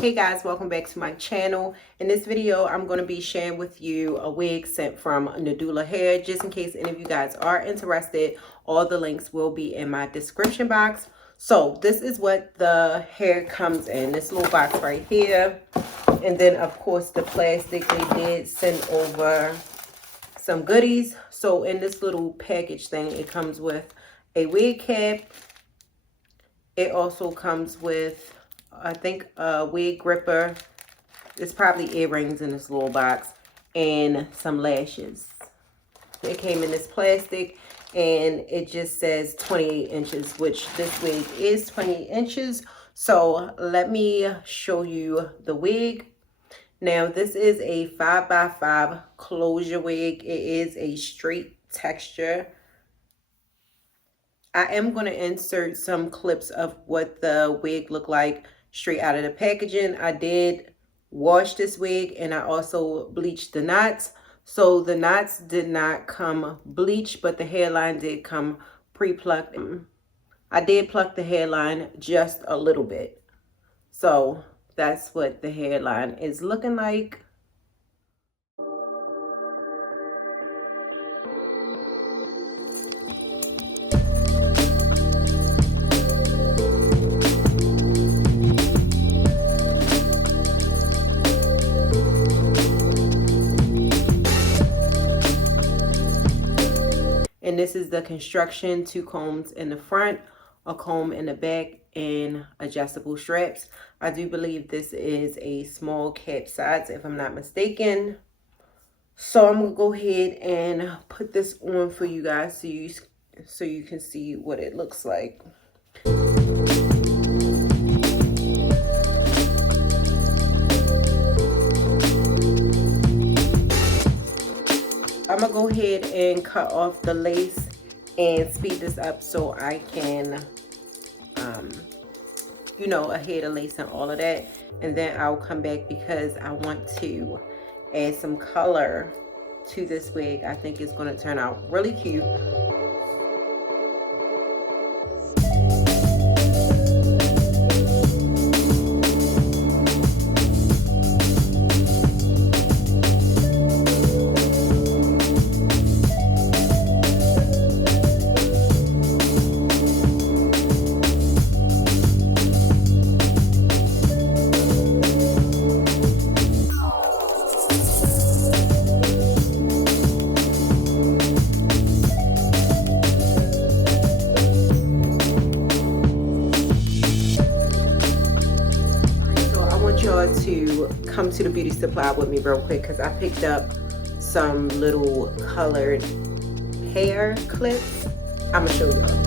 Hey guys, welcome back to my channel. In this video, I'm going to be sharing with you a wig sent from NadulaHair. Just in case any of you guys are interested, all the links will be in my description box. So this is what the hair comes in, this little box right here. And then of course the plastic, they did send over some goodies. So in this little package thing, it comes with a wig cap. It also comes with, I think, a wig gripper. There's probably earrings in this little box and some lashes. It came in this plastic and it just says 28 inches, which this wig is 28 inches. So let me show you the wig. Now this is a 5x5 closure wig. It is a straight texture. I am going to insert some clips of what the wig looked like straight out of the packaging. I did wash this wig and I also bleached the knots. So the knots did not come bleached, but the hairline did come pre-plucked. I did pluck the hairline just a little bit. So that's what the hairline is looking like. And this is the construction: 2 combs in the front, a comb in the back, and adjustable straps. I do believe this is a small cap size, if I'm not mistaken. So I'm gonna go ahead and put this on for you guys so you can see what it looks like. I'm gonna go ahead and cut off the lace and speed this up so I can, you know, adhere the lace and all of that. And then I'll come back because I want to add some color to this wig. I think it's gonna turn out really cute. Y'all to come to the beauty supply with me real quick because I picked up some little colored hair clips. I'm gonna show y'all.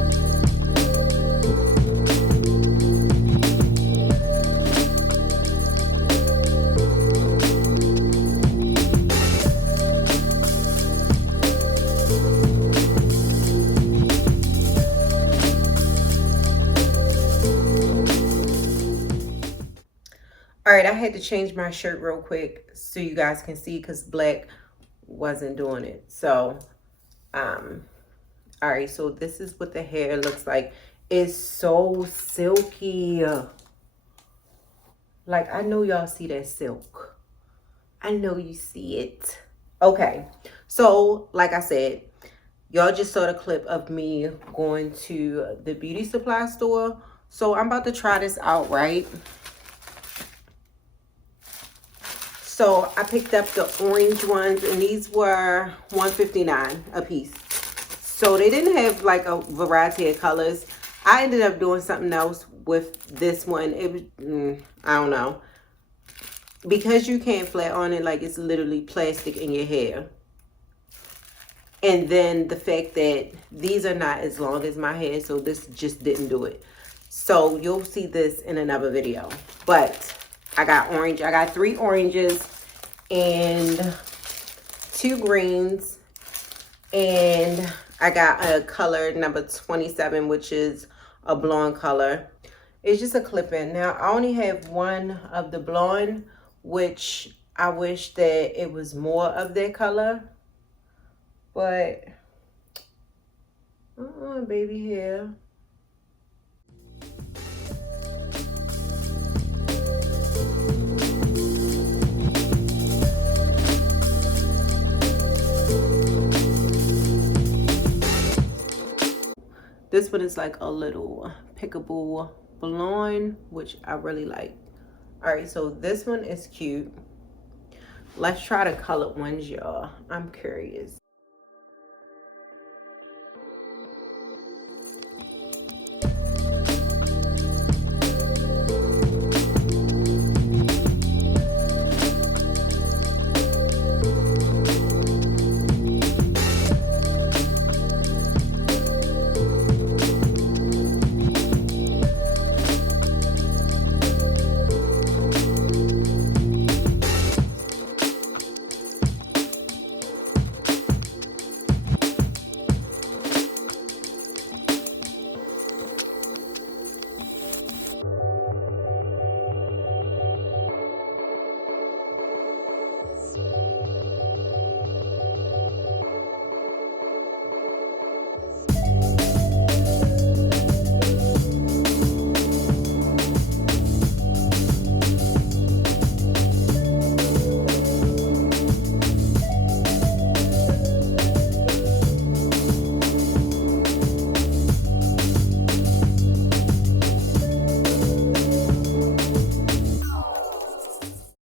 All right, I had to change my shirt real quick so you guys can see because black wasn't doing it. So, all right, so this is what the hair looks like. It's so silky. Like, I know y'all see that silk. I know you see it. Okay, so like I said, y'all just saw the clip of me going to the beauty supply store. So I'm about to try this out, right? So I picked up the orange ones and these were $1.59 a piece. So they didn't have like a variety of colors. I ended up doing something else with this one. It was, I don't know. Because you can't flat on it, like it's literally plastic in your hair. And then the fact that these are not as long as my hair, so this just didn't do it. So you'll see this in another video. But I got orange. I got 3 oranges and 2 greens. And I got a color number 27, which is a blonde color. It's just a clip-in. Now, I only have one of the blonde, which I wish that it was more of that color. But, baby hair. This one is like a little pickable blonde, which I really like. All right, so this one is cute. Let's try the colored ones, y'all. I'm curious.